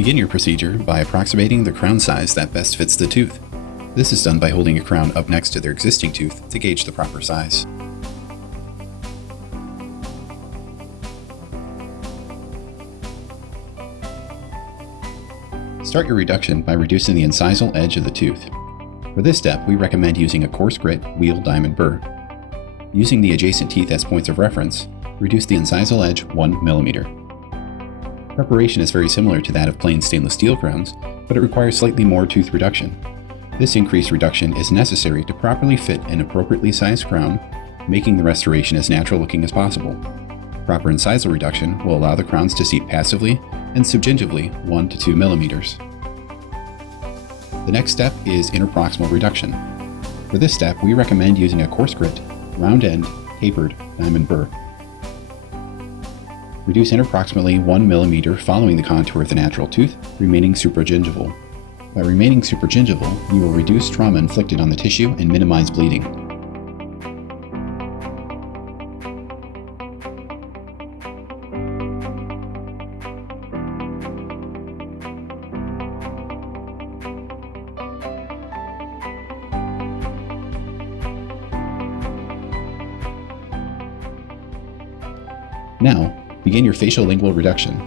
Begin your procedure by approximating the crown size that best fits the tooth. This is done by holding a crown up next to their existing tooth to gauge the proper size. Start your reduction by reducing the incisal edge of the tooth. For this step, we recommend using a coarse grit wheel diamond burr. Using the adjacent teeth as points of reference, reduce the incisal edge 1 mm. Preparation is very similar to that of plain stainless steel crowns, but it requires slightly more tooth reduction. This increased reduction is necessary to properly fit an appropriately sized crown, making the restoration as natural looking as possible. Proper incisal reduction will allow the crowns to seat passively and subgingivally 1 to 2 mm. The next step is interproximal reduction. For this step, we recommend using a coarse grit, round end, tapered diamond burr. Reduce interproximally 1 mm following the contour of the natural tooth, remaining supragingival. By remaining supragingival, you will reduce trauma inflicted on the tissue and minimize bleeding. Now, begin your facial lingual reduction.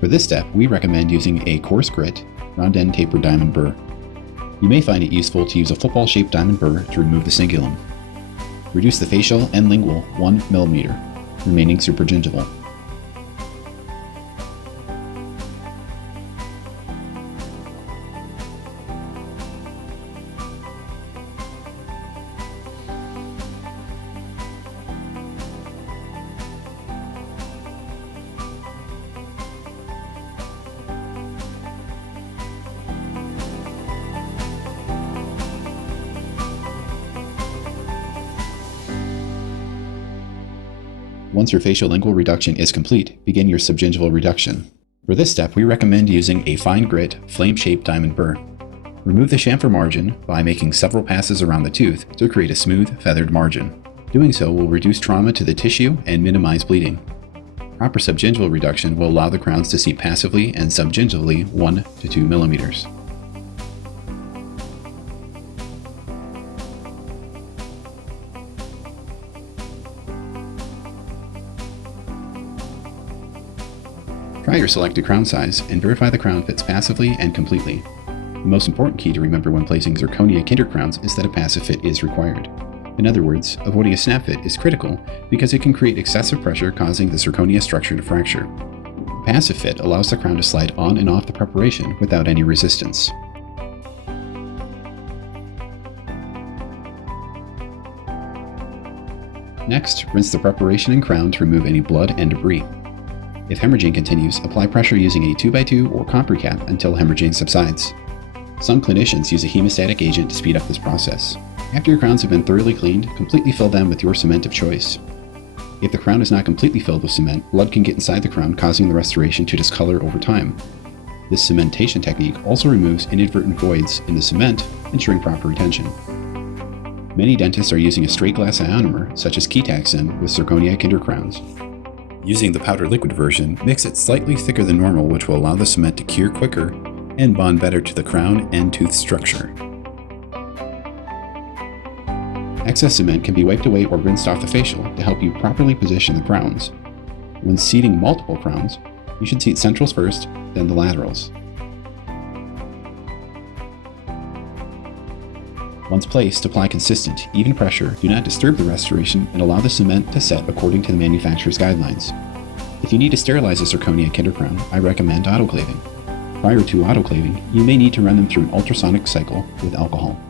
For this step, we recommend using a coarse grit, round end tapered diamond burr. You may find it useful to use a football-shaped diamond burr to remove the cingulum. Reduce the facial and lingual 1 mm, remaining supragingival. Once your facial lingual reduction is complete, begin your subgingival reduction. For this step, we recommend using a fine grit, flame-shaped diamond burr. Remove the chamfer margin by making several passes around the tooth to create a smooth, feathered margin. Doing so will reduce trauma to the tissue and minimize bleeding. Proper subgingival reduction will allow the crowns to seat passively and subgingivally 1 to 2 mm. Try your selected crown size and verify the crown fits passively and completely. The most important key to remember when placing zirconia kinder crowns is that a passive fit is required. In other words, avoiding a snap fit is critical because it can create excessive pressure causing the zirconia structure to fracture. A passive fit allows the crown to slide on and off the preparation without any resistance. Next, rinse the preparation and crown to remove any blood and debris. If hemorrhaging continues, apply pressure using a 2x2 or Compre cap until hemorrhaging subsides. Some clinicians use a hemostatic agent to speed up this process. After your crowns have been thoroughly cleaned, completely fill them with your cement of choice. If the crown is not completely filled with cement, blood can get inside the crown, causing the restoration to discolor over time. This cementation technique also removes inadvertent voids in the cement, ensuring proper retention. Many dentists are using a straight glass ionomer, such as Ketaxin, with zirconia kinder crowns. Using the powder liquid version, mix it slightly thicker than normal, which will allow the cement to cure quicker and bond better to the crown and tooth structure. Excess cement can be wiped away or rinsed off the facial to help you properly position the crowns. When seating multiple crowns, you should seat centrals first, then the laterals. Once placed, apply consistent, even pressure, do not disturb the restoration, and allow the cement to set according to the manufacturer's guidelines. If you need to sterilize a zirconia kinder crown, I recommend autoclaving. Prior to autoclaving, you may need to run them through an ultrasonic cycle with alcohol.